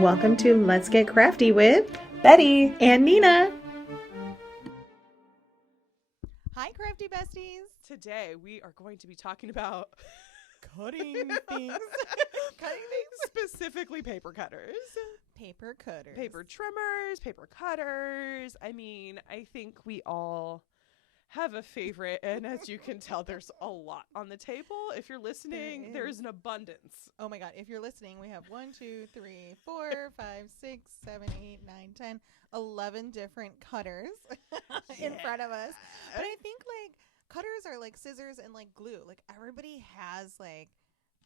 Welcome to Let's Get Crafty with Betty. and Nina. Hi, crafty besties. Today we are going to be talking about Cutting things. Cutting things. Specifically paper cutters. Paper cutters. Paper trimmers, paper cutters. I mean, I think we all have a favorite, and as you can tell, there's a lot on the table. If you're listening, there's an abundance. Oh my God. If you're listening, we have 1, 2, 3, 4, 5, 6, 7, 8, 9, 10, 11 different cutters in front of us. But I think like cutters are like scissors and like glue. Like everybody has like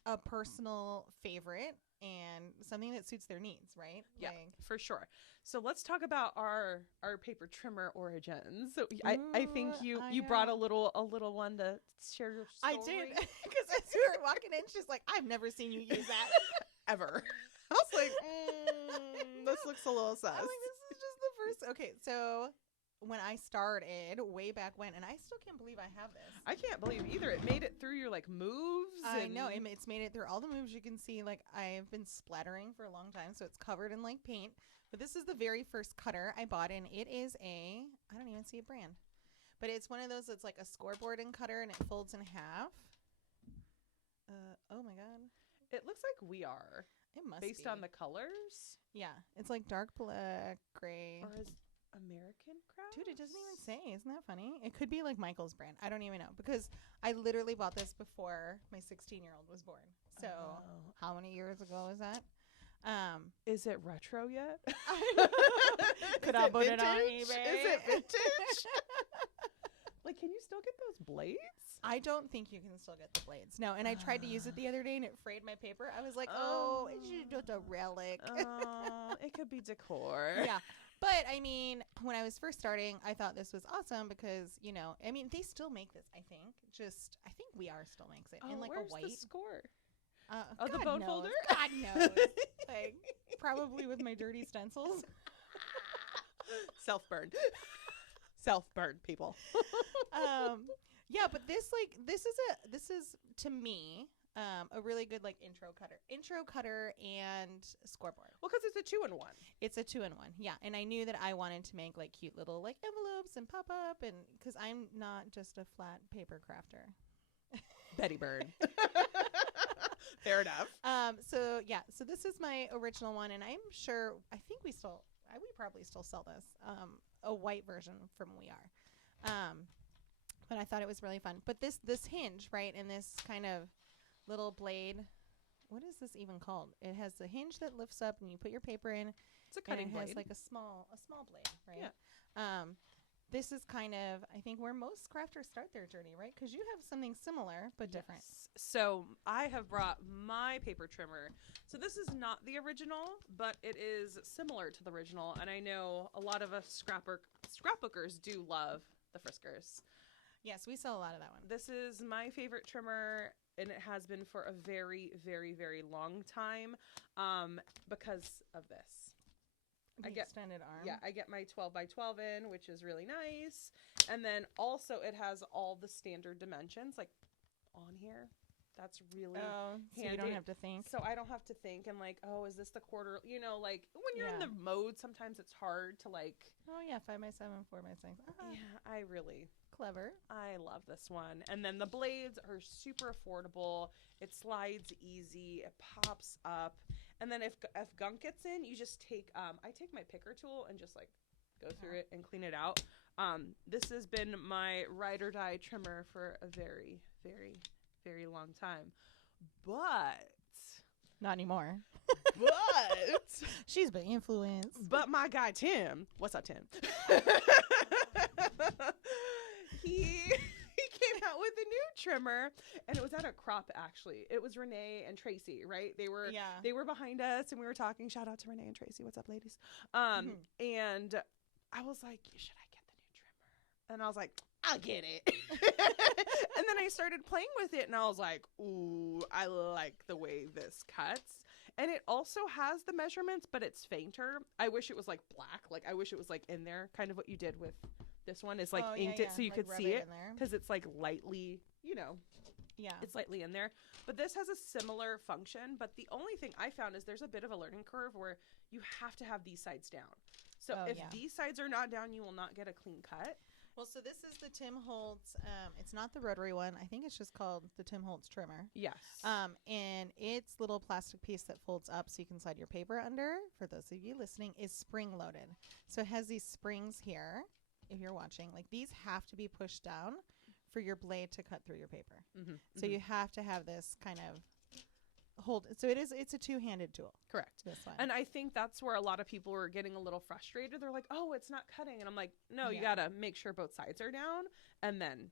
a personal favorite and something that suits their needs, right? Yeah, Like, for sure. So let's talk about our paper trimmer origins. So I think you brought a little one to share your story. I did, because as we were walking in, she's like, "I've never seen you use that ever." I was like, this looks a little sus. I'm like, this is just the first. Okay, so when I started way back when, and I still can't believe I have this. I can't believe either. It made it through your like moves. I know it's made it through all the moves. You can see like I've been splattering for a long time, so it's covered in like paint. But this is the very first cutter I bought, and it is I don't even see a brand, but it's one of those that's like a scoreboard and cutter, and it folds in half. Oh my God. It looks like we are. It must based be. on the colors. Yeah, it's like dark black, gray. Or is American Craft? Dude, it doesn't even say. Isn't that funny? It could be like Michael's brand. I don't even know, because I literally bought this before my 16-year-old was born. So how many years ago is that? Is it retro yet? Could I put it on eBay? Is it vintage? Like, can you still get those blades? I don't think you can still get the blades. No, and I tried to use it the other day, and it frayed my paper. I was like, oh, it's just a relic. It could be decor. Yeah. But, I mean, when I was first starting, I thought this was awesome because, you know, I mean, they still make this, I think. I think We Are still makes it in like where's a white. the score? God the bone knows. folder? God knows. Like, probably with my dirty stencils. Self-burn. Self-burn, people. Yeah, but this is to me a really good like intro cutter and scoreboard. Well, because it's a 2-in-1. It's a 2-in-1. Yeah, and I knew that I wanted to make like cute little like envelopes and pop up, and because I'm not just a flat paper crafter. Betty Bird. Fair enough. So this is my original one, and I'm sure we probably still sell this, a white version from We Are. But I thought it was really fun. But this hinge, right, and this kind of little blade, what is this even called? It has a hinge that lifts up, and you put your paper in. It's a cutting blade. It has like a small blade, right? Yeah. This is kind of, I think, where most crafters start their journey, right? Because you have something similar but different. So I have brought my paper trimmer. So this is not the original, but it is similar to the original. And I know a lot of us scrapbookers do love the Friskers. Yes, we sell a lot of that one. This is my favorite trimmer, and it has been for a very, very, very long time because of this. I get extended arm. Yeah, I get my 12 by 12 in, which is really nice. And then also it has all the standard dimensions like on here. That's really handy. So you don't have to think. So I don't have to think and like, oh, is this the quarter? You know, like when you're in the mode, sometimes it's hard to like. Oh yeah, 5x7, 4x6. Yeah, I really clever. I love this one. And then the blades are super affordable. It slides easy. It pops up. And then if gunk gets in, you just take I take my picker tool and just like go through it and clean it out. This has been my ride or die trimmer for a very, very, very long time. But not anymore. But she's been influenced. But my guy Tim, what's up, Tim? he came out with a new trimmer, and it was at a crop. Actually, it was Renee and Tracy, right? They were behind us, and we were talking. Shout out to Renee and Tracy. What's up, ladies? And I was like, should I get the new trimmer? And I was like, I'll get it. And then I started playing with it, and I was like, ooh, I like the way this cuts. And it also has the measurements, but it's fainter. I wish it was like black. Like I wish it was like in there, kind of what you did with this one is like inked it so you like could see it it because it's like lightly, you know, Yeah. It's slightly in there. But this has a similar function. But the only thing I found is there's a bit of a learning curve where you have to have these sides down. So if these sides are not down, you will not get a clean cut. Well, so this is the Tim Holtz. It's not the rotary one. I think it's just called the Tim Holtz trimmer. Yes. And its little plastic piece that folds up so you can slide your paper under, for those of you listening, is spring loaded. So it has these springs here, if you're watching. Like, these have to be pushed down for your blade to cut through your paper. Mm-hmm. So you have to have this kind of hold. So it's a two-handed tool. Correct. This one. And I think that's where a lot of people were getting a little frustrated. They're like, oh, it's not cutting. And I'm like, no, you got to make sure both sides are down and then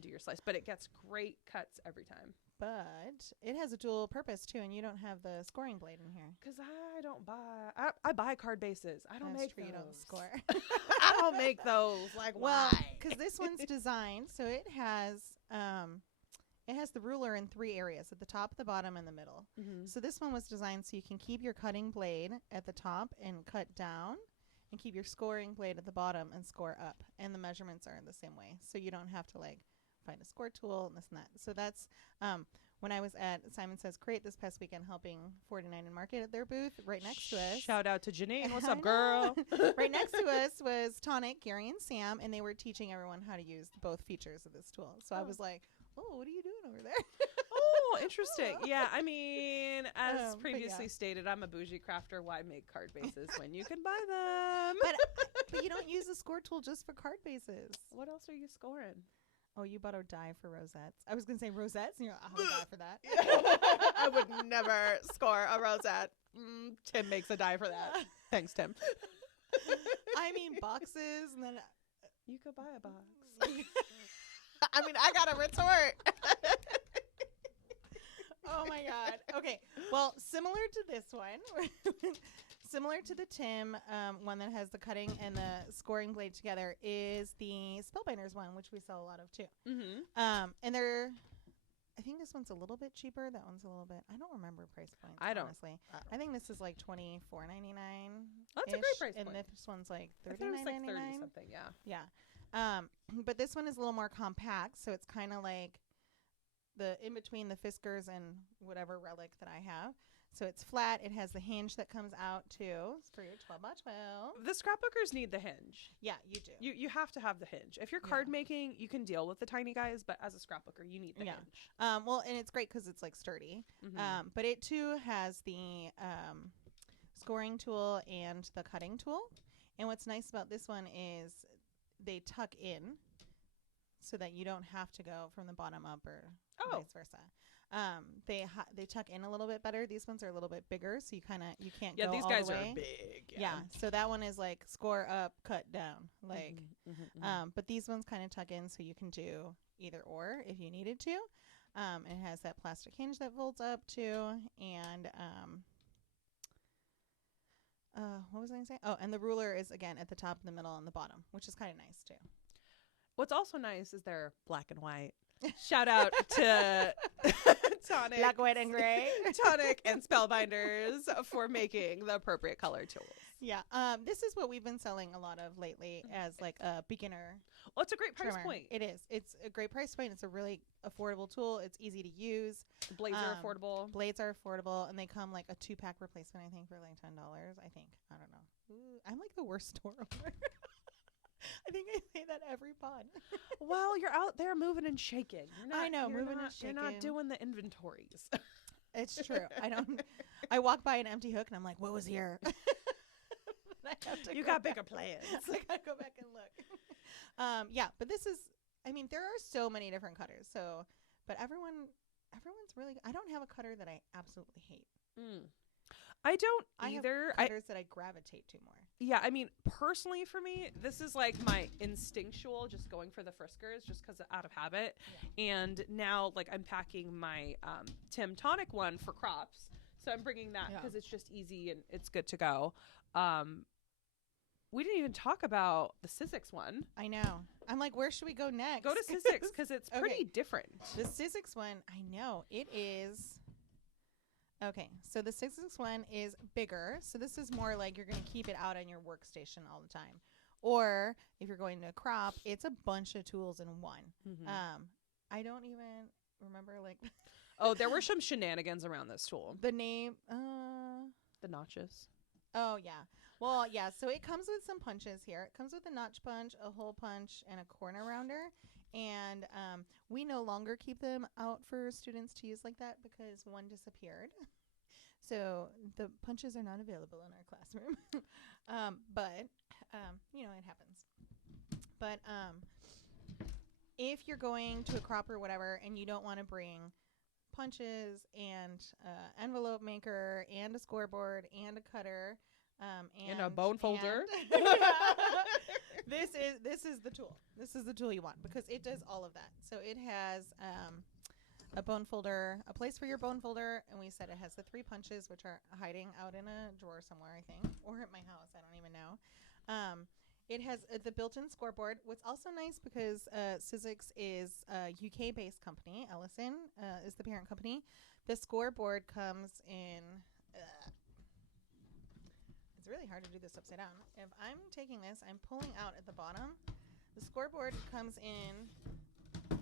do your slice. But it gets great cuts every time. But it has a dual purpose too, and you don't have the scoring blade in here. Because I don't buy, I buy card bases. I don't make those. You don't score. I don't make those. Like, well, why? Because this one's designed, so it has the ruler in 3 areas, at the top, the bottom, and the middle. Mm-hmm. So this one was designed so you can keep your cutting blade at the top and cut down, and keep your scoring blade at the bottom and score up. And the measurements are the same way, so you don't have to like find a score tool and this and that. So that's when I was at Simon Says Create this past weekend, helping 49 and Market at their booth right next to us. Shout out to Janine. What's up, girl? Right next to us was Tonic, Gary, and Sam, and they were teaching everyone how to use both features of this tool. So I was like, oh, what are you doing over there? Oh, interesting. Yeah, I mean, as previously stated, I'm a bougie crafter. Why make card bases when you can buy them? But you don't use a score tool just for card bases. What else are you scoring? Oh, you bought a die for rosettes. I was going to say rosettes, and you're like, I have a die for that. I would never score a rosette. Tim makes a die for that. Thanks, Tim. I mean, boxes, and then you could buy a box. I mean, I got a retort. Oh, my God. Okay. Well, similar to this one, similar to the Tim one that has the cutting and the scoring blade together, is the Spellbinders one, which we sell a lot of too. Mm-hmm. And they're, I think this one's a little bit cheaper. That one's a little bit, I don't remember price points. Honestly. I think this is like $24.99. That's a great price point. And this one's like $39.99. Like 30 something, yeah. Yeah. But this one is a little more compact, so it's kind of like the in between the Fiskars and whatever relic that I have. So it's flat. It has the hinge that comes out too for your 12x12. The scrapbookers need the hinge. Yeah, you do. You have to have the hinge. If you're card making, you can deal with the tiny guys, but as a scrapbooker, you need the hinge. Well, and it's great because it's like sturdy. Mm-hmm. But it too has the scoring tool and the cutting tool. And what's nice about this one is they tuck in so that you don't have to go from the bottom up or vice versa. They tuck in a little bit better. These ones are a little bit bigger, so you can't go these all guys the way. are big. Yeah, so that one is like score up, cut down, like. But these ones kind of tuck in, so you can do either or if you needed to. It has that plastic hinge that folds up too, and what was I gonna say? Oh, and the ruler is again at the top, the middle, and the bottom, which is kind of nice too. What's also nice is they're black and white. Shout out to Tonic, Black, white, and gray. Tonic and Spellbinders for making the appropriate color tools. Yeah. This is what we've been selling a lot of lately as like a beginner. Well, it's a great price point. It is. It's a great price point. It's a really affordable tool. It's easy to use. Blades are affordable. Blades are affordable, and they come like a 2-pack replacement, I think, for like $10. I think. I don't know. Ooh, I'm like the worst store owner. I think I say that every pod. Well, you're out there moving and shaking. I know, moving and shaking. You're not doing the inventories. It's true. I walk by an empty hook and I'm like, what was here? You got bigger plans. I gotta go back and look. Yeah, but this is, I mean, there are so many different cutters. So, but everyone's really, I don't have a cutter that I absolutely hate. I don't either. I have cutters that I gravitate to more. Yeah, I mean, personally for me, this is like my instinctual, just going for the friskers, just because out of habit. Yeah. And now, like, I'm packing my Tim Tonic one for crops, so I'm bringing that because it's just easy and it's good to go. We didn't even talk about the Sizzix one. I know. I'm like, where should we go next? Go to Sizzix because it's pretty different. The Sizzix one, I know it is. Okay, so the Sizzix one is bigger. So this is more like you're going to keep it out on your workstation all the time. Or if you're going to crop, it's a bunch of tools in one. I don't even, remember like Oh, there were some shenanigans around this tool. the name. The notches. Oh yeah. Well, yeah. So it comes with some punches here. It comes with a notch punch, a hole punch, and a corner rounder. And we no longer keep them out for students to use like that because one disappeared. So the punches are not available in our classroom. But it happens. But if you're going to a crop or whatever and you don't want to bring punches and envelope maker and a scoreboard and a cutter and a bone folder. This is the tool. This is the tool you want because it does all of that. So it has a bone folder, a place for your bone folder, and we said it has the 3 punches, which are hiding out in a drawer somewhere, I think, or at my house. I don't even know. It has the built-in scoreboard. What's also nice because Sizzix is a UK-based company. Ellison is the parent company. The scoreboard comes in. It's really hard to do this upside down. If I'm taking this, I'm pulling out at the bottom. The scoreboard comes in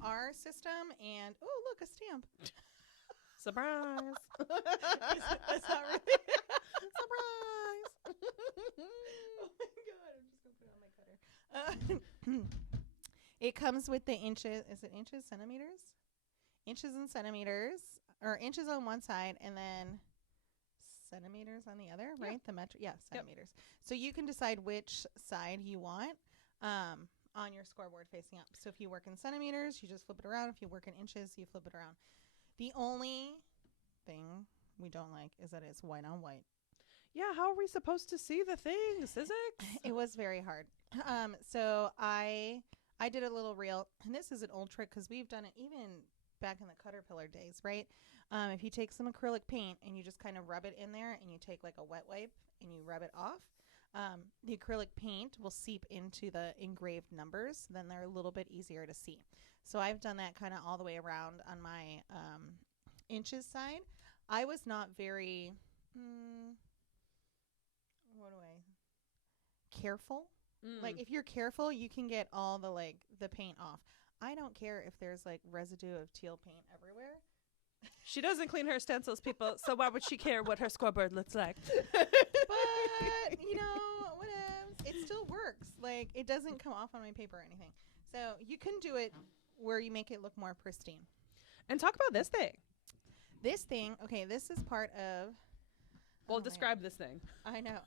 our system, and oh, look, a stamp. Surprise! That's not really Surprise! Oh my god, I'm just gonna put it on my cutter. It comes with the inches. Is it inches, centimeters? Inches and centimeters, or inches on one side, and then centimeters on the other, right? The metric, centimeters. Yep. So you can decide which side you want on your scoreboard facing up. So if you work in centimeters, you just flip it around. If you work in inches, you flip it around. The only thing we don't like is that it's white on white. Yeah, how are we supposed to see the things, Sizzix? It was very hard. So I did a little reel, and this is an old trick because we've done it even back in the Caterpillar days, right? If you take some acrylic paint and you just kind of rub it in there and you take like a wet wipe and you rub it off, the acrylic paint will seep into the engraved numbers. Then they're a little bit easier to see. So I've done that kind of all the way around on my inches side. I was not very, careful. Like if you're careful, you can get all the paint off. I don't care if there's like residue of teal paint everywhere. She doesn't clean her stencils, people, so why would she care what her scoreboard looks like? But, whatever. It still works. Like, it doesn't come off on my paper or anything. So you can do it where you make it look more pristine. And talk about this thing. This thing, okay, this is part of... Well, describe this thing. I know.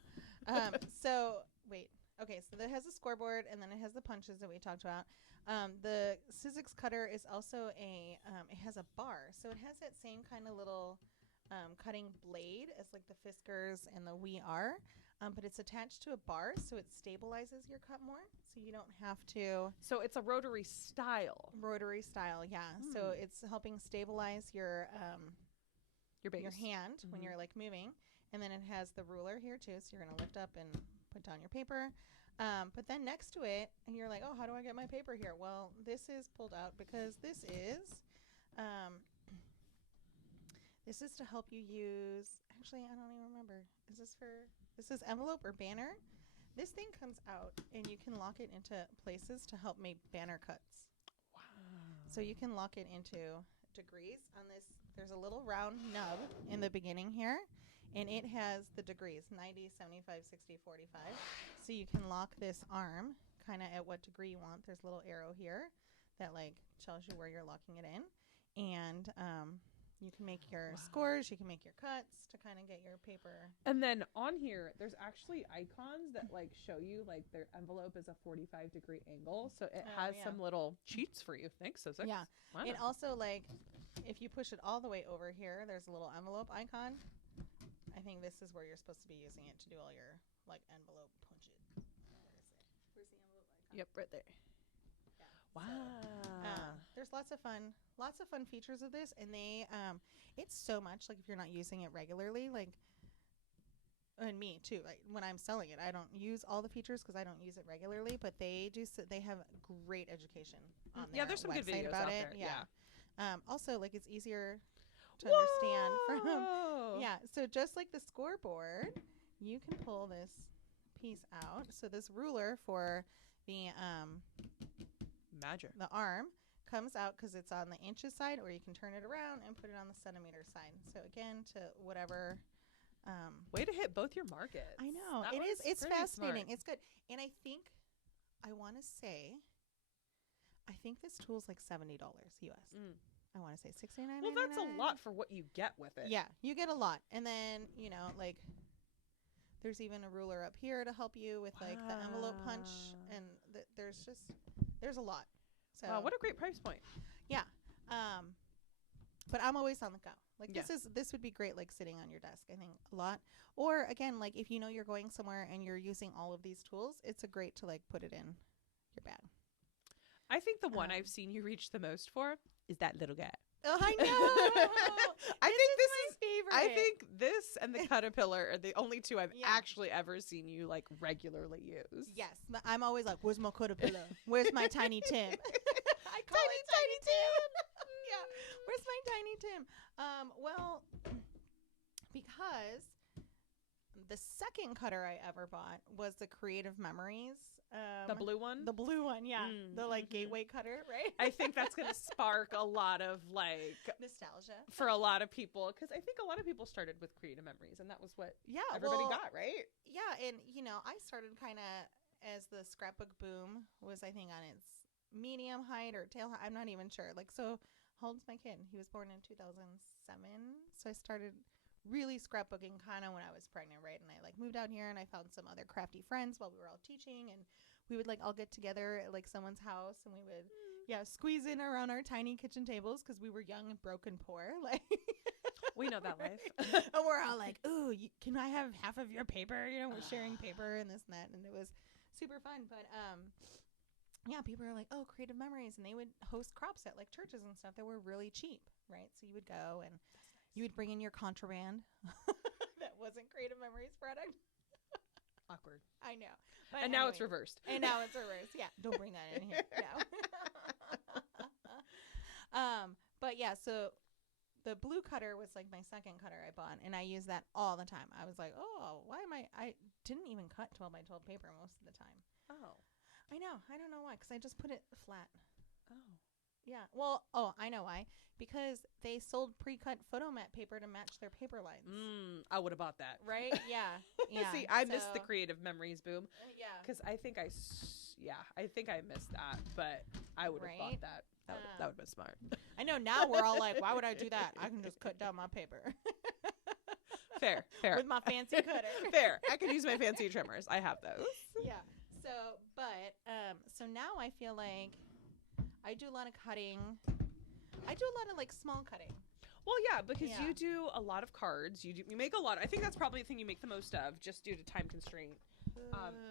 So, wait. Okay, so that has a scoreboard, and then it has the punches that we talked about. The Sizzix cutter is also it has a bar. So it has that same kind of little cutting blade as like the Fiskars and the We Are, but it's attached to a bar, so it stabilizes your cut more. So you don't have to... So it's a rotary style. Rotary style, yeah. So it's helping stabilize your base. Your hand when you're like moving. And then it has the ruler here too, so you're going to lift up and put down your paper. But then next to it, and you're like, oh, how do I get my paper here? Well, this is pulled out because this is to help you use, actually, I don't even remember. This is envelope or banner. This thing comes out and you can lock it into places to help make banner cuts. Wow. So you can lock it into degrees on this. There's a little round nub in the beginning here. And it has the degrees, 90, 75, 60, 45. So you can lock this arm kind of at what degree you want. There's a little arrow here that like tells you where you're locking it in. And you can make your scores, you can make your cuts to kind of get your paper. And then on here, there's actually icons that like show you like their envelope is a 45-degree angle. So it has some little cheats for you. Thanks, Sizzix. Yeah. Wow. It also like, if you push it all the way over here, there's a little envelope icon. I think this is where you're supposed to be using it to do all your like envelope punches. Where's the envelope icon? Yep, right there. Yeah. Wow. So, there's lots of fun features of this, and they it's so much like if you're not using it regularly, like, and me too. Like when I'm selling it, I don't use all the features because I don't use it regularly. But they do. They have great education on their there's some good videos about out it. there. Yeah. Also, like it's easier to understand from so just like the scoreboard, you can pull this piece out. So this ruler for the magic, the arm comes out because it's on the inches side, or you can turn it around and put it on the centimeter side. So again, to whatever. Way to hit both your markets. I know. That It was is. It's pretty fascinating. smart. It's good. And I think, I want to say, I think this tool's like $70 US. I want to say $69.99. Well, that's a lot for what you get with it. Yeah, you get a lot. And then, you know, like, there's even a ruler up here to help you with like the envelope punch, and there's a lot. So Wow, what a great price point. yeah. But I'm always on the go. Like Yeah. this would be great, like sitting on your desk. I think a lot. Or again, like if you know you're going somewhere and you're using all of these tools, it's a great to like put it in your bag. I think the one I've seen you reach the most for is that little guy. Oh, I know. I think this is my favorite. I think this and the caterpillar are the only two I've Yeah. actually ever seen you like regularly use. Yes, I'm always like, "Where's my caterpillar? Where's my Tiny Tim?" I call it Tiny Tim. Yeah, where's my Tiny Tim? Well, because the second cutter I ever bought was the Creative Memories. The blue one? The blue one, yeah. The like mhm. gateway cutter, right? I think that's going to spark a lot of like Nostalgia for a lot of people, because I think a lot of people started with Creative Memories, and that was what everybody got, right? Yeah, and you know, I started kind of as the scrapbook boom was, I think, on its medium height or tail height. I'm not even sure. Like, so how old's my kid? He was born in 2007, so I started really scrapbooking kind of when I was pregnant, right? And I like moved out here, and I found some other crafty friends while we were all teaching, and we would like all get together at like someone's house, and we would squeeze in around our tiny kitchen tables because we were young and broke and poor, like. We know that life. And we're all like, "Ooh, can I have half of your paper?" You know, we're sharing paper and this and that, and it was super fun. But yeah, people are like, "Oh, Creative Memories," and they would host crops at like churches and stuff that were really cheap, right? So you would go and you would bring in your contraband that wasn't Creative Memories product. Awkward. I know. But And now it's reversed. And now it's reversed. Yeah, don't bring that in here. No. But yeah, so the blue cutter was like my second cutter I bought, and I use that all the time. I was like, "Oh, why am I didn't even cut 12 by 12 paper most of the time." Oh. I know. I don't know why, because I just put it flat. Oh. Yeah. Well, I know why. Because they sold pre-cut photomat paper to match their paper lines. I would have bought that. Right? Yeah. Yeah. See, I missed the Creative Memories boom. Yeah. Because I think I missed that, but I would have bought that. That would have been smart. I know now we're all like, why would I do that? I can just cut down my paper. Fair. With my fancy cutter. Fair. I could use my fancy trimmers. I have those. Yeah. So now I feel like I do a lot of cutting. I do a lot of like small cutting. Well, yeah, because you do a lot of cards. You make a lot. I think that's probably the thing you make the most of, just due to time constraint.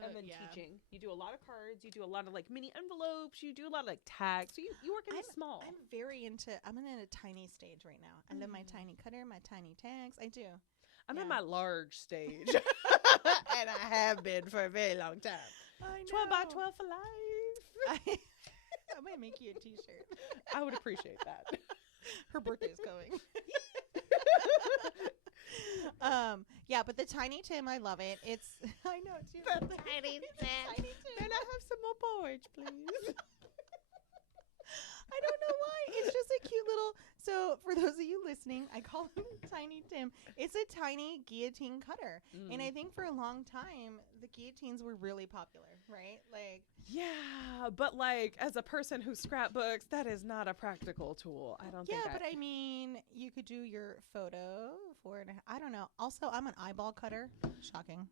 And then teaching. You do a lot of cards. You do a lot of like mini envelopes. You do a lot of like tags. So you work in small. I'm in a tiny stage right now. I love my tiny cutter, my tiny tags. I do. I'm in my large stage. And I have been for a very long time. I know. 12 by 12 for life. I'm going to make you a t-shirt. I would appreciate that. Her birthday's coming. Yeah, but the Tiny Tim, I love it. I know, too. The Tiny Tim. Can I have some more porridge, please? I don't know why. It's just a cute little. So for those of you listening, I call him Tiny Tim. It's a tiny guillotine cutter, and I think for a long time the guillotines were really popular, right? Like, yeah, but like as a person who scrapbooks, that is not a practical tool. I don't think. Yeah, but I mean, you could do your photo for it. I don't know. Also, I'm an eyeball cutter. Shocking.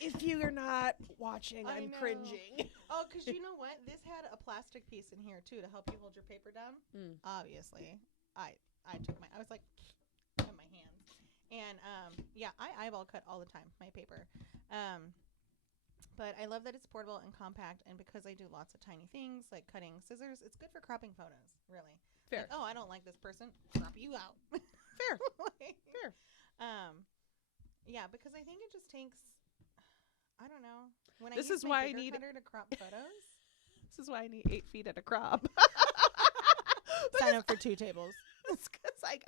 If you are not watching, I I'm know. cringing. Oh, because you know what? This had a plastic piece in here too to help you hold your paper down. Obviously, I was like in my hands, and yeah, I eyeball cut all the time my paper. But I love that it's portable and compact, and because I do lots of tiny things like cutting scissors, it's good for cropping photos. Really. Fair. Like, oh, I don't like this person. Crop you out. Fair. Like, Fair. Yeah, because I think it just takes. I don't know. When This I use is my why I bigger need- cutter to crop photos. This is why I need 8 feet at a crop. Sign up for 2 tables. It's because like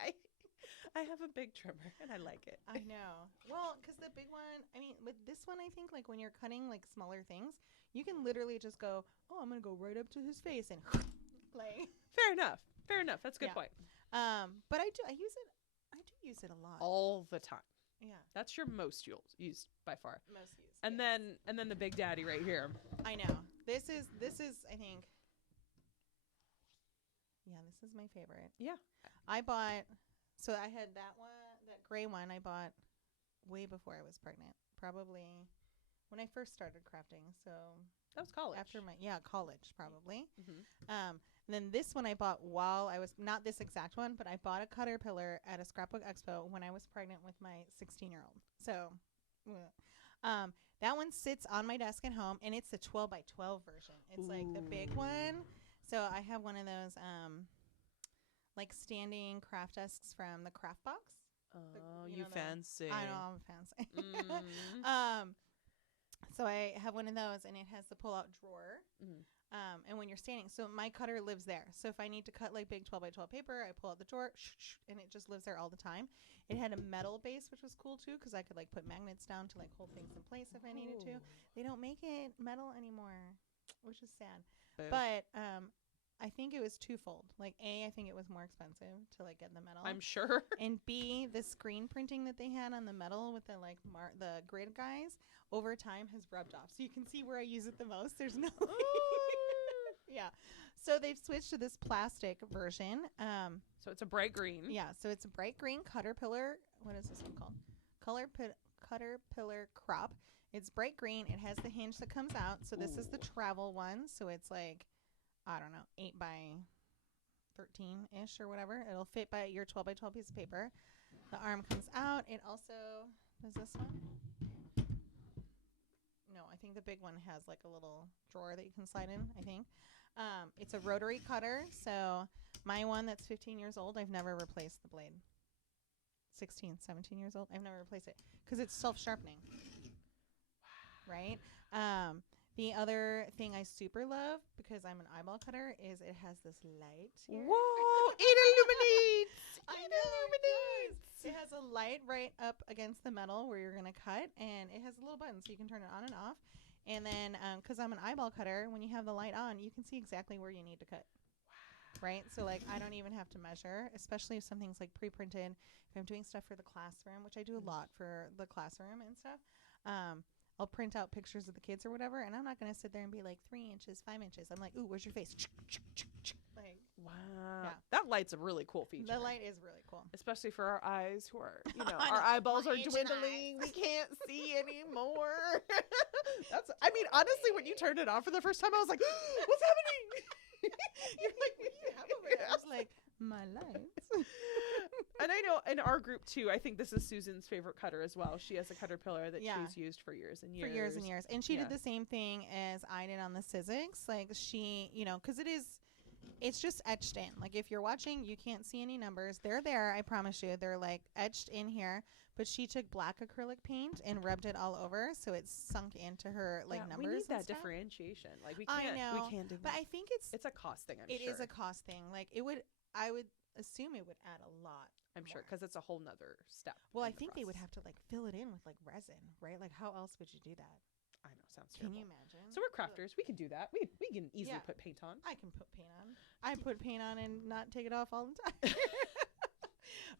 I have a big trimmer and I like it. I know. Well, because the big one, I mean, with this one, I think like when you're cutting like smaller things, you can literally just go, oh, I'm gonna go right up to his face and like. Fair enough. That's a good point. But I do use it a lot. All the time. Yeah. That's your most used by far. Most used. And then the Big Daddy right here. I know. This is I think. Yeah, this is my favorite. Yeah. I had that one, that gray one I bought way before I was pregnant. Probably when I first started crafting. So that was college. After college probably. Mm-hmm. And then this one I bought while I was, not this exact one, but I bought a Caterpillar at a scrapbook expo when I was pregnant with my 16-year-old. So that one sits on my desk at home, and it's the 12 by 12 version. It's like the big one. So I have one of those like standing craft desks from the Craft Box. Oh, you fancy. I know, I'm fancy. Mm. So I have one of those, and it has the pull-out drawer. Mm. And when you're standing, so my cutter lives there. So if I need to cut like big 12 by 12 paper, I pull out the drawer, and it just lives there all the time. It had a metal base, which was cool too, because I could like put magnets down to like hold things in place if I needed to. They don't make it metal anymore, which is sad. Boo. But I think it was twofold. Like A, I think it was more expensive to like get the metal. I'm sure. And B, the screen printing that they had on the metal with the like the grid guys over time has rubbed off. So you can see where I use it the most. There's no. Yeah. So they've switched to this plastic version. So it's a bright green. Yeah. So it's a bright green Caterpillar. What is this one called? Caterpillar Crop. It's bright green. It has the hinge that comes out. So this is the travel one. So it's like, I don't know, 8 by 13-ish or whatever. It'll fit by your 12 by 12 piece of paper. The arm comes out. It also, does this one? No, I think the big one has like a little drawer that you can slide in, I think. It's a rotary cutter. So my one that's 15 years old, I've never replaced the blade. 16, 17 years old, I've never replaced it because it's self-sharpening. Right? The other thing I super love, because I'm an eyeball cutter, is it has this light here. Whoa! It illuminates! It has a light right up against the metal where you're going to cut, and it has a little button so you can turn it on and off. And then, because I'm an eyeball cutter, when you have the light on, you can see exactly where you need to cut. Wow. Right? So, like, I don't even have to measure, especially if something's, like, pre-printed. If I'm doing stuff for the classroom, which I do a lot for the classroom and stuff, I'll print out pictures of the kids or whatever, and I'm not going to sit there and be like 3 inches, 5 inches. I'm like, ooh, where's your face? Like, wow. Yeah. That light's a really cool feature. The light is really cool. Especially for our eyes who are, our eyeballs are dwindling. We can't see anymore. Honestly, when you turned it on for the first time, I was like, what's happening? You're like, what do you have over there? I was like, my lights. And I know in our group too, I think this is Susan's favorite cutter as well. She has a Caterpillar that she's used for years and years. For years and years. And she did the same thing as I did on the Sizzix. Like she, because it's just etched in. Like if you're watching, you can't see any numbers. They're there, I promise you. They're like etched in here. But she took black acrylic paint and rubbed it all over, so it's sunk into her numbers. We need that stuff. differentiation. Like we can't do. But I think it's a cost thing. It is a cost thing. Like I would assume it would add a lot. I'm sure, because it's a whole nother step. Well, I think they would have to like fill it in with like resin, right? Like how else would you do that? I know, sounds terrible. Can you imagine? So we're crafters. We can do that. We can easily put paint on. I can put paint on. I put paint on and not take it off all the time.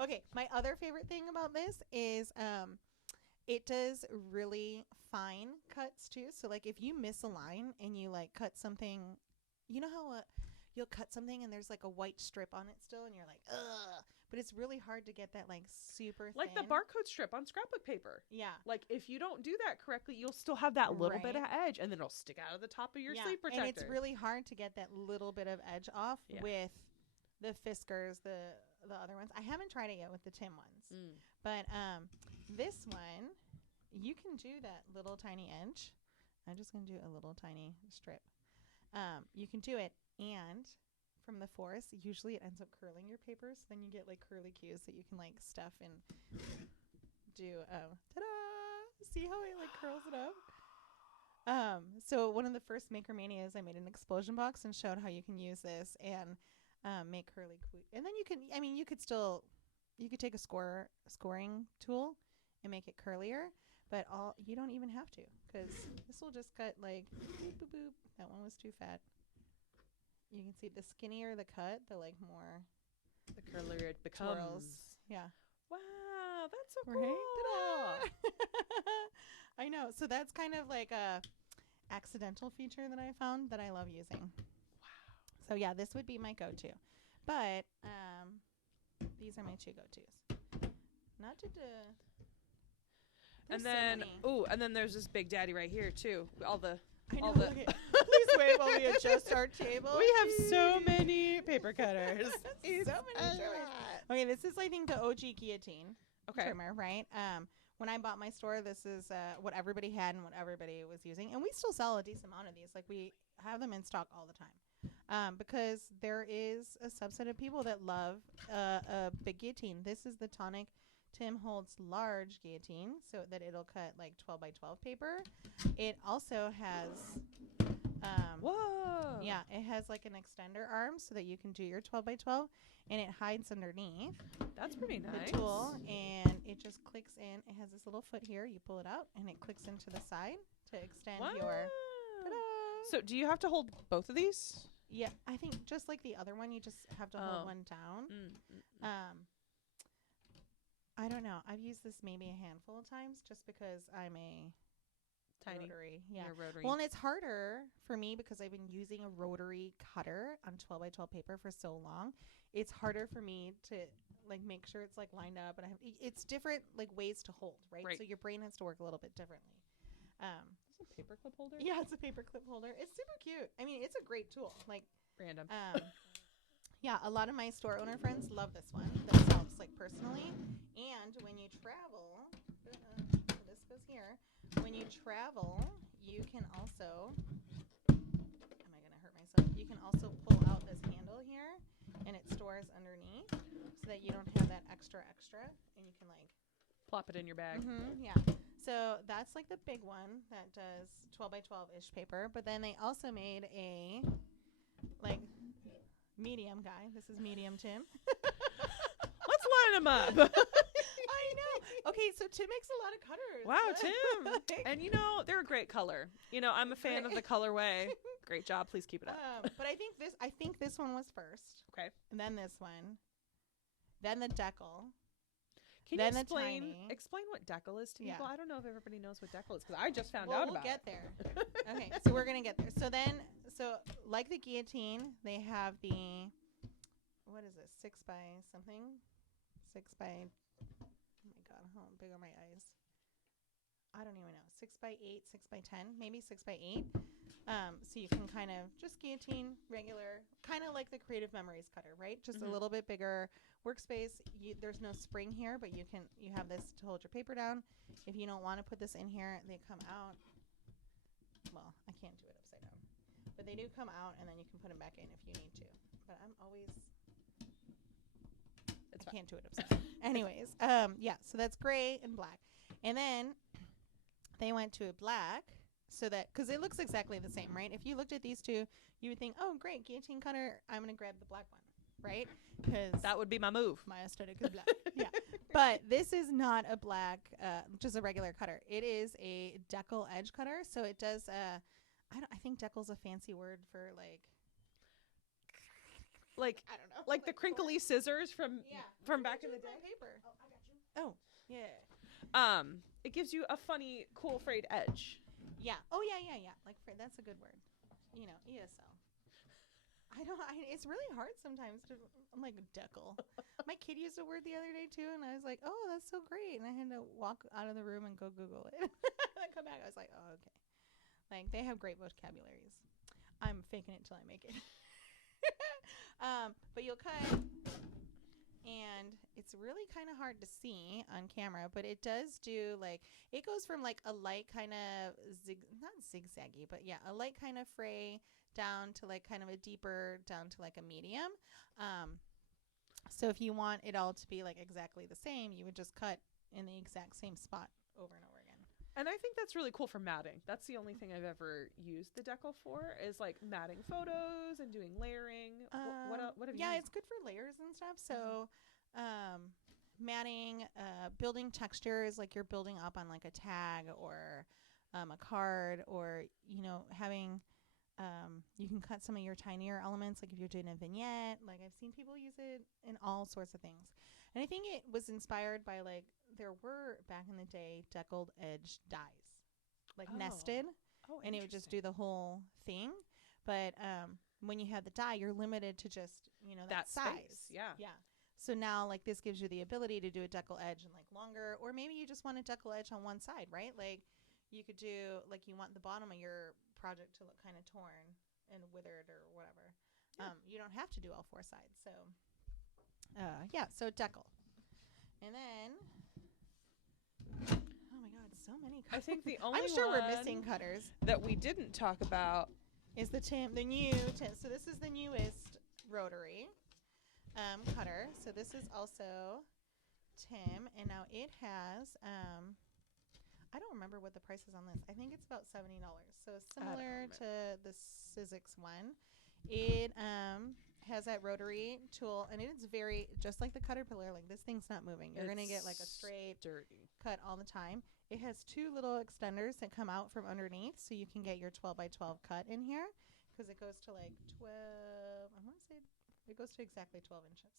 Okay, my other favorite thing about this is it does really fine cuts too. So like if you miss a line and you like cut something, you know how you'll cut something and there's like a white strip on it still and you're like, ugh. But it's really hard to get that like super thin. Like the barcode strip on scrapbook paper. Yeah. Like if you don't do that correctly, you'll still have that little bit of edge and then it'll stick out of the top of your sleeve protector. And it's really hard to get that little bit of edge off with the Fiskars, the other ones. I haven't tried it yet with the Tim ones. But this one, you can do that little tiny edge. I'm just going to do a little tiny strip. You can do it, and from the forest, usually it ends up curling your paper, so then you get like curly cues that you can like stuff and do ta-da! See how it like curls it up? So one of the first Maker Manias, I made an explosion box and showed how you can use this and make curly and then you could still you could take a scoring tool and make it curlier, but you don't even have to, because this will just cut like boop, boop, boop. That one was too fat. You can see the skinnier the cut, the like more the curlier it becomes. twirls. Yeah. Wow, that's so Right? cool. I know. So that's kind of like a accidental feature that I found that I love using. Wow. So yeah, this would be my go-to. But these are my two go-tos. Not to and then and then there's this big daddy right here too. Please wait while we adjust our table. We have so many paper cutters. So many trimmers. Okay, this is I think the OG guillotine trimmer, right? When I bought my store, this is what everybody had and what everybody was using, and we still sell a decent amount of these. Like we have them in stock all the time, because there is a subset of people that love a big guillotine. This is the Tonic Tim Holtz large guillotine, so that it'll cut like 12 by 12 paper. It also has whoa, yeah, it has like an extender arm so that you can do your 12 by 12, and it hides underneath. That's pretty nice. The tool, and it just clicks in. It has this little foot here. You pull it out, and it clicks into the side to extend your. Ta-da! So, do you have to hold both of these? Yeah, I think just like the other one, you just have to hold one down. I don't know. I've used this maybe a handful of times just because I'm a tiny rotary. Yeah. Rotary. Well, and it's harder for me because I've been using a rotary cutter on 12 by 12 paper for so long. It's harder for me to like make sure it's like lined up, and it's different like ways to hold, right? So your brain has to work a little bit differently. It's a paper clip holder? Yeah, it's a paper clip holder. It's super cute. I mean, it's a great tool. Like random. Yeah, a lot of my store owner friends love this one themselves, like personally. And when you travel, this goes here. When you travel, you can also, am I going to hurt myself? You can also pull out this handle here, and it stores underneath so that you don't have that extra, and you can like plop it in your bag. Yeah. So that's like the big one that does 12 by 12-ish paper. But then they also made a like medium guy. This is medium Tim. Let's line them up. I know. Okay, so Tim makes a lot of cutters. Wow, Tim. And they're a great color. I'm a fan of the colorway. Great job. Please keep it up. But I think this one was first. Okay. And then this one. Then the decal. Can you explain what decal is to people? I don't know if everybody knows what decal is because I just found out about it. We'll get there. Okay, so we're going to get there. So like the guillotine, they have the, what is this, 6 by something? 6 by, oh my God, how big are my eyes? I don't even know. 6 by 8, 6 by 10, maybe 6 by 8. So you can kind of just guillotine, regular, kind of like the Creative Memories cutter, right? Just a little bit bigger workspace. There's no spring here, but you have this to hold your paper down. If you don't want to put this in here, they come out. Well, I can't do it upside down, but they do come out, and then you can put them back in if you need to. But I'm always, I can't do it upside down. Anyways, yeah. So that's gray and black, and then they went to a black. So that, because it looks exactly the same, right? If you looked at these two, you would think, oh, great, guillotine cutter, I'm going to grab the black one, right? Because that would be my move. My aesthetic is black. Yeah. But this is not a black, just a regular cutter. It is a decal edge cutter. So it does, I think decal's a fancy word for like I don't know. Like the crinkly scissors from back in the day. Paper. Oh, I got you. Oh, yeah. It gives you a funny, cool frayed edge. Yeah. Oh, yeah. Like, that's a good word. ESL. It's really hard sometimes to, I'm like, decal. My kid used a word the other day, too, and I was like, oh, that's so great. And I had to walk out of the room and go Google it. I come back, I was like, oh, okay. Like, they have great vocabularies. I'm faking it till I make it. But you'll cut, and it's really kind of hard to see on camera, but it does do it goes from a light kind of not zigzaggy, but yeah, a light kind of fray down to kind of a deeper down to a medium. So if you want it all to be exactly the same, you would just cut in the exact same spot over and over again. And I think that's really cool for matting. That's the only thing I've ever used the decal for is matting photos and doing layering. What have you used? It's good for layers and stuff. So matting, building textures, like you're building up on like a tag or a card, or having you can cut some of your tinier elements, like if you're doing a vignette. Like I've seen people use it in all sorts of things, and I think it was inspired by, like, there were back in the day deckled edge dies, like nested, and it would just do the whole thing. But when you have the die, you're limited to just that size. Space. Yeah. So now, like, this gives you the ability to do a decal edge and like longer, or maybe you just want a decal edge on one side, right? Like you could do, like, you want the bottom of your project to look kind of torn and withered or whatever. Yeah. You don't have to do all 4 sides. So so decal. And then, oh my God, so many cutters. I think the only I'm sure one we're missing cutters that we didn't talk about is the new Tim. So this is the newest rotary cutter. So this is also Tim, and now it has I don't remember what the price is on this. I think it's about $70. So similar to the Sizzix one. It has that rotary tool, and it's very just like the Caterpillar. Like, this thing's not moving. You're gonna get like a straight cut all the time. It has 2 little extenders that come out from underneath, so you can get your 12 by 12 cut in here, because it goes to like 12. I want to say it goes to exactly 12 inches.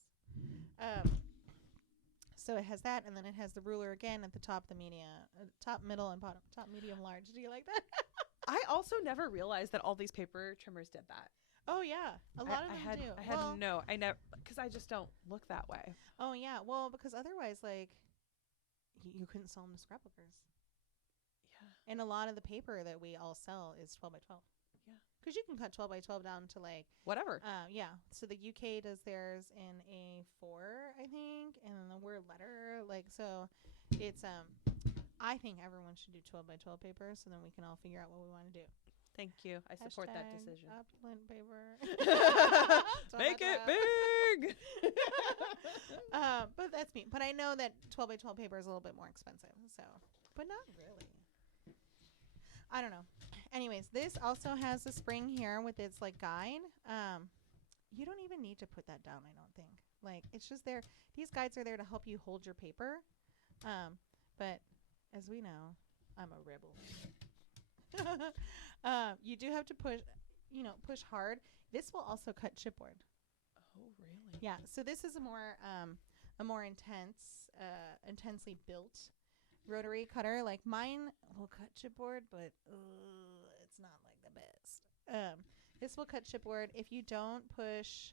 So it has that, and then it has the ruler again at the top, the top, middle, and bottom. Top, medium, large. Do you like that? I also never realized that all these paper trimmers did that. Oh yeah, a lot of them do. I never, because I just don't look that way. Oh yeah, well, because otherwise, like, you couldn't sell them to scrapbookers. Yeah. And a lot of the paper that we all sell is 12 by 12. Yeah. Because you can cut 12 by 12 down to like whatever. Yeah. So the UK does theirs in A4, I think, and then the word letter, like, so it's I think everyone should do 12 by 12 paper, so then we can all figure out what we want to do. Thank you. I support that decision. Opulent paper. Make it big. But that's me. But I know that 12 by 12 paper is a little bit more expensive. So, but not really. I don't know. Anyways, this also has a spring here with its like guide. You don't even need to put that down, I don't think. Like, it's just there. These guides are there to help you hold your paper. But as we know, I'm a rebel. You do have to push hard. This will also cut chipboard. Oh, really? Yeah. So this is a more intensely built rotary cutter. Like, mine will cut chipboard, but it's not like the best. This will cut chipboard if you don't push.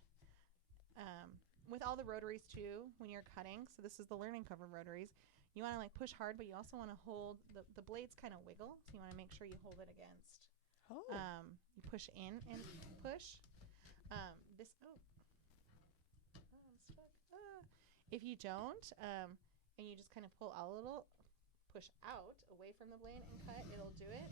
With all the rotaries too, when you're cutting. So this is the learning cover rotaries. You want to like push hard, but you also want to hold the blades kind of wiggle. So you want to make sure you hold it against. Oh. You push in and push. I'm stuck. If you don't, and you just kind of pull out a little, push out away from the blade and cut, it'll do it.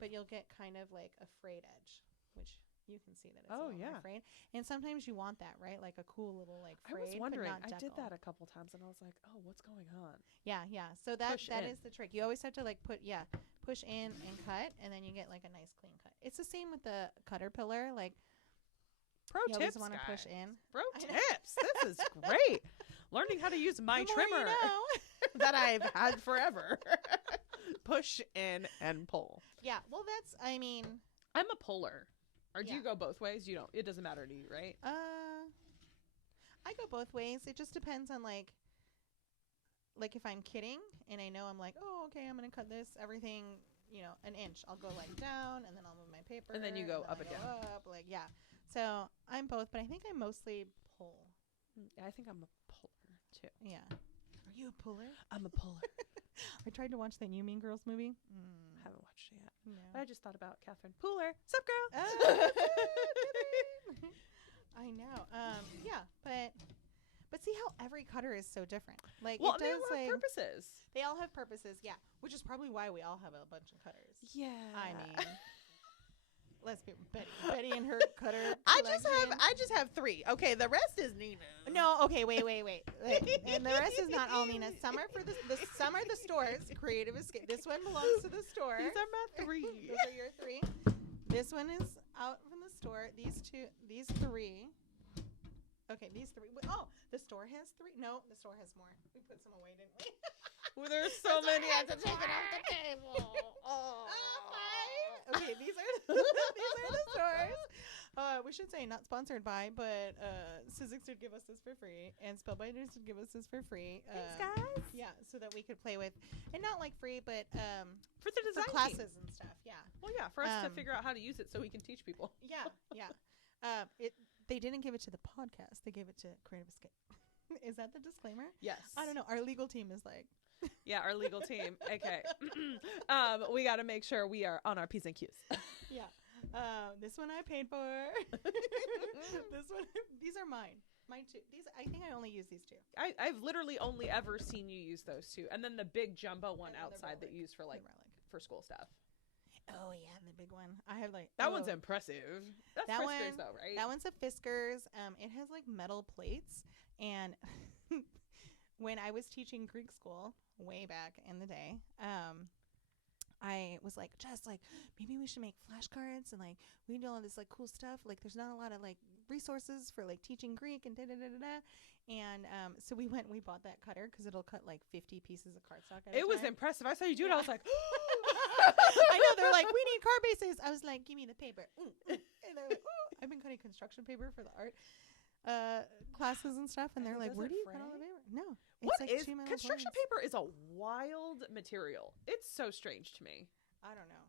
But you'll get kind of like a frayed edge, which you can see that it's a little more frayed. And sometimes you want that, right? Like a cool little like frayed. I was wondering. But not I did that a couple times, and I was like, "Oh, what's going on?" Yeah. So that is the trick. You always have to like push in and cut, and then you get like a nice clean cut. It's the same with the Caterpillar. Like, pro you tips, always want to push in. Pro tips. This is great. Learning how to use my trimmer that I've had forever. Push in and pull. Yeah. Well, I'm a puller. Or do you go both ways? You don't. It doesn't matter to you, right? I go both ways. It just depends on like if I'm kidding and I know I'm like, oh, okay, I'm gonna cut this everything, an inch. I'll go like down, and then I'll move my paper. And then you go up and down. Up, like, yeah. So I'm both, but I think I mostly pull. I think I'm a puller too. Yeah. Are you a puller? I'm a puller. I tried to watch that You Mean Girls movie. Haven't watched it yet. No. But I just thought about Catherine Pooler. Sup, girl? I know. Yeah, but see how every cutter is so different. Like, well, it does they all have purposes. They all have purposes, yeah. Which is probably why we all have a bunch of cutters. Yeah. I mean, let's be Betty and her cutter. I just have 3. Okay, the rest is Nina. No, okay, wait. And the rest is not all Nina. Some are for some are the stores. Creative Escape. This one belongs to the store. These are my 3. Those are your 3. This one is out from the store. These 3 Okay, these 3. Oh, the store has 3. No, the store has more. We put some away, didn't we? Well, there's so many. I have to take it off the table. Okay, these are the stores. We should say not sponsored by, but Sizzix did give us this for free, and Spellbinders did give us this for free. Thanks, guys. Yeah, so that we could play with, and not like free, but for the design classes and stuff. Yeah. Well, yeah, for us to figure out how to use it so we can teach people. Yeah. They didn't give it to the podcast; they gave it to Creative Escape. Is that the disclaimer? Yes. I don't know. Our legal team is like. Yeah, our legal team. Okay. We got to make sure we are on our P's and Q's. Yeah. This one I paid for. This one. These are mine. Mine too. These. I think I only use these 2. I've literally only ever seen you use those 2, and then the big jumbo one outside that you use for like for school stuff. Oh yeah, the big one. I have like that one's impressive. That's that Fiskars though, right? That one's a Fiskars. It has like metal plates, and when I was teaching Greek school way back in the day, I was like, just like maybe we should make flashcards and like we can do all this like cool stuff. Like there's not a lot of like resources for like teaching Greek and da da da da da. And so we bought that cutter because it'll cut like 50 pieces of cardstock. It was impressive. I saw you do it. I was like, I know, they're like, we need card bases. I was like, give me the paper. And they're like, ooh. I've been cutting construction paper for the art classes and stuff, and they're like, where do you cut all the paper? No. What like is construction paper? Is a wild material. It's so strange to me. I don't know.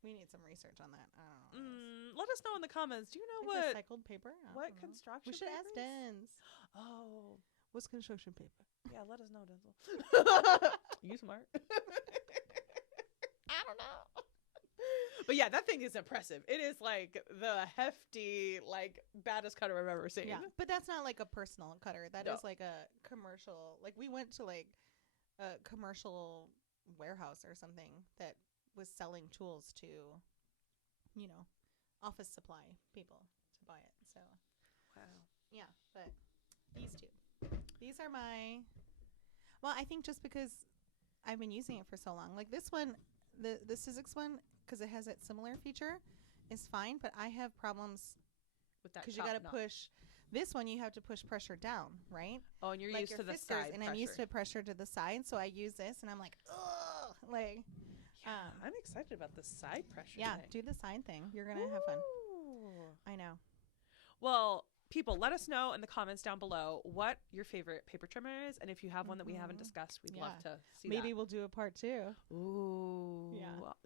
We need some research on that. I don't know. Let us know in the comments. Do you know like recycled paper? What construction? We should ask Dens. Oh, what's construction paper? Yeah, let us know, Denzel. You smart. I don't know. But yeah, that thing is impressive. It is like the hefty, like baddest cutter I've ever seen. Yeah, but that's not like a personal cutter. That is like a commercial. Like we went to like a commercial warehouse or something that was selling tools to, you know, office supply people to buy it. So, wow. Yeah, but these are my. Well, I think just because I've been using it for so long, like this one, the Sizzix one, because it has that similar feature, is fine. But I have problems with that because you got to push. This one you have to push pressure down, right? Oh, and you're like used to the Fiskars, side and pressure. I'm used to pressure to the side, so I use this, and I'm like, ugh, like. Yeah, I'm excited about the side pressure. Yeah, today. do the side thing. You're gonna have fun. I know. Well, people, let us know in the comments down below what your favorite paper trimmer is, and if you have one that we haven't discussed, we'd love to see. Maybe we'll do a part 2. Ooh,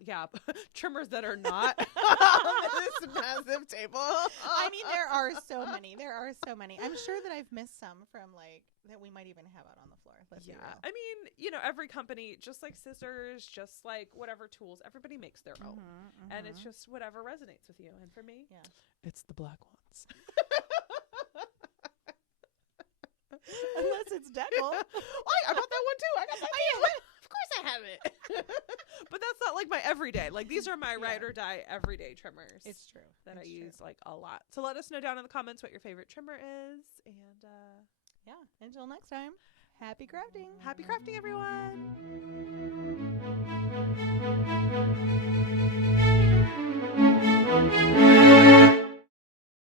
yeah. Trimmers that are not on this massive table. I mean, there are so many. I'm sure that I've missed some from like that we might even have out on the floor. Let's be real. I mean, you know, every company, just like scissors, just like whatever tools, everybody makes their own, and it's just whatever resonates with you. And for me, it's the black ones. Unless it's Deckle. I bought that one too. I got that. Of course I have it. But that's not like my everyday. Like these are my ride or die everyday trimmers. It's true. That I use like a lot. So let us know down in the comments what your favorite trimmer is. And until next time, happy crafting. Happy crafting, everyone.